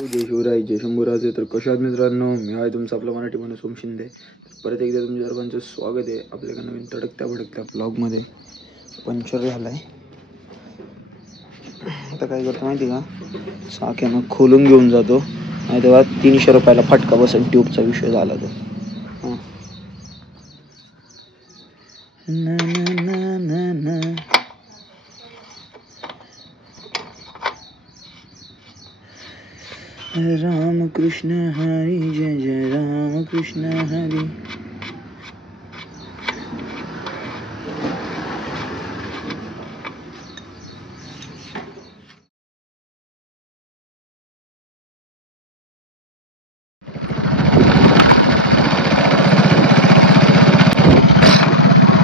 जय शिवराय जय शंभूराजे. तर कशा आहात मित्रांनो, मी आहे तुमचा आपला मराठी माणूस ओम शिंदे. परत एकदा तुमच्या सर्वांचं स्वागत आहे आपल्या नवीन तडकत्या भडकत्या ब्लॉगमध्ये. पंक्चर झालाय, आता काय करतो माहिती का, साख्यानं खोलून घेऊन जातो, नाही तेव्हा 300 रुपयाला फटका बसेल. ट्यूबचा विषय झाला तो. ना ना ना ना ना. राम कृष्ण हरी जय जय राम कृष्ण हरी.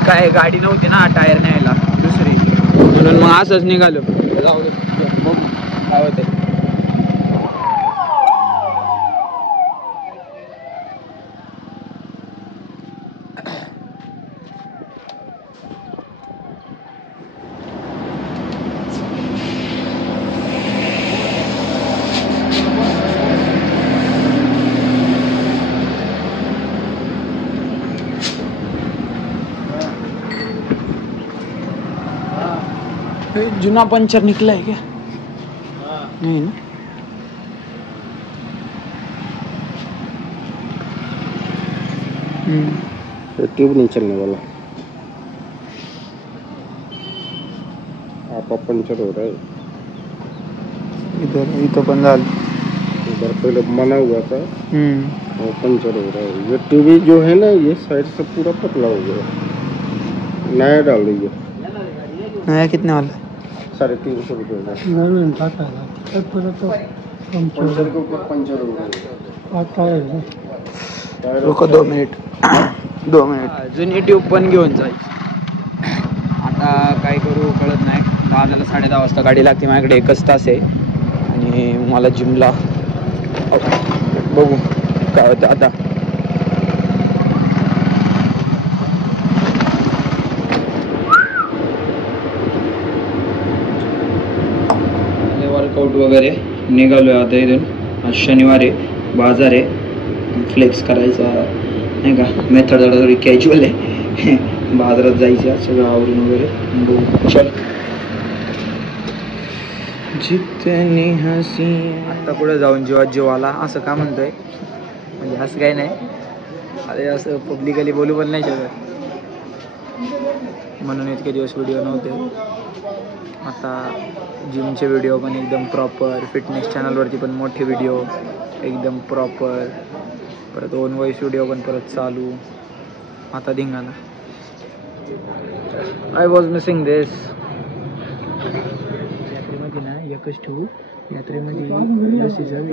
काय गाडी नव्हती ना टायर न्यायला दुसरी, म्हणून मग असंच निघालो. जाऊ दे बघू काय होते. जुना पंचर निकला है क्या? नहीं ना. ट्यूब नहीं चलने वाला. आपका पंचर हो रहा है इधर पण झालं. इधर पहले बना हुआ था और पंचर हो रहा है. ये ट्यूब जो है ना, ये साइड से पूरा पतला हो गया. नया डाल दीजिए. नया कितने वाला? 350 रुपये का. पंचर के ऊपर पंचर हो गया. रुको 2 मिनिट 2 मिनिट. जुनी ट्यूब पण घेऊन जाईल. आता काय करू कळत नाही. 10:10 वाजता गाडी लागते माझ्याकडे. 1 तास आहे आणि मला जिमला. बघू काय होतं आता. वर्कआउट वगैरे निघालोय आता इथून. आज शनिवार आहे, बाजार आहे, फ्लेक्स करायचा नाही का. मेथड थोडी कॅज्युअल आहे. बाजारात जायचं सगळं आवरून वगैरे. बघू चल. जितनी हसी. आत्ता पुढे जाऊन जेव्हा जेवाला असं का म्हणतोय, म्हणजे असं काही नाही, अरे असं पब्लिकली बोलू पण नाही शकत, म्हणून इतके दिवस व्हिडिओ नव्हते. आता जिमचे व्हिडिओ पण एकदम प्रॉपर, फिटनेस चॅनलवरती पण मोठे व्हिडिओ एकदम प्रॉपर, परत ओन वॉइस व्हिडिओ पण परत चालू. आता धिंगाणा. आय वॉज मिसिंग दिस. यात्रेमध्ये ना एकच ठेवू, यात्रेमध्ये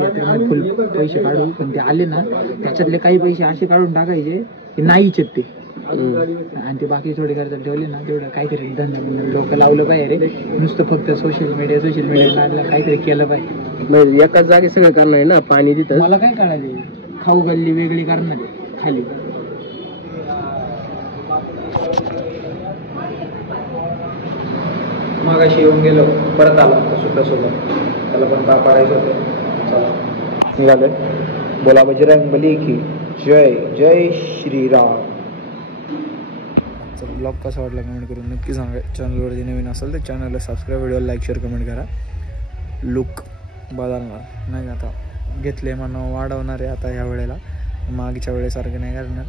यात्रेमध्ये फुल पैसे काढू, पण ते आले ना त्याच्यातले काही पैसे असे काढून टाकायचे की नाहीच आहेत ते, आणि ते बाकी थोडे करता ठेवले ना, तेवढं काहीतरी धंदा डोकं लावलं पाहिजे रे. नुसतं फक्त सोशल मीडियाला काहीतरी केलं पाहिजे. एकाच जागी सगळं करणार आहे ना. पाणी तिथं मला काय काढायचे, खाऊ गल्ली वेगळी करणार खाली. मागाशी येऊन गेलो, परत आला सुद्धा त्याला पण का पाडायचं होतं. चला निघालोय. बोला बजरंग बली की जय. जय श्रीराम. ब्लॉग कसा वाटला कमेंट करून नक्की सांगा. चॅनलवरती नवीन असेल तर चॅनलला सबस्क्राईब, व्हिडिओला लाईक, शेअर, कमेंट करा. लुक बदलणार नाही का, आता घेतले म्हणून वाढवणार आहे आता ह्या वेळेला, मागच्या वेळेसारखं नाही करणार,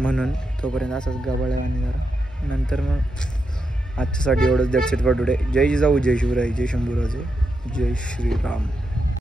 म्हणून तोपर्यंत असंच गबाळ्यावानी जरा. नंतर मग आजच्यासाठी एवढंच. That's it for today. जय जिजाऊ, जय शिवराय, जय शंभूराजे, जय श्रीराम.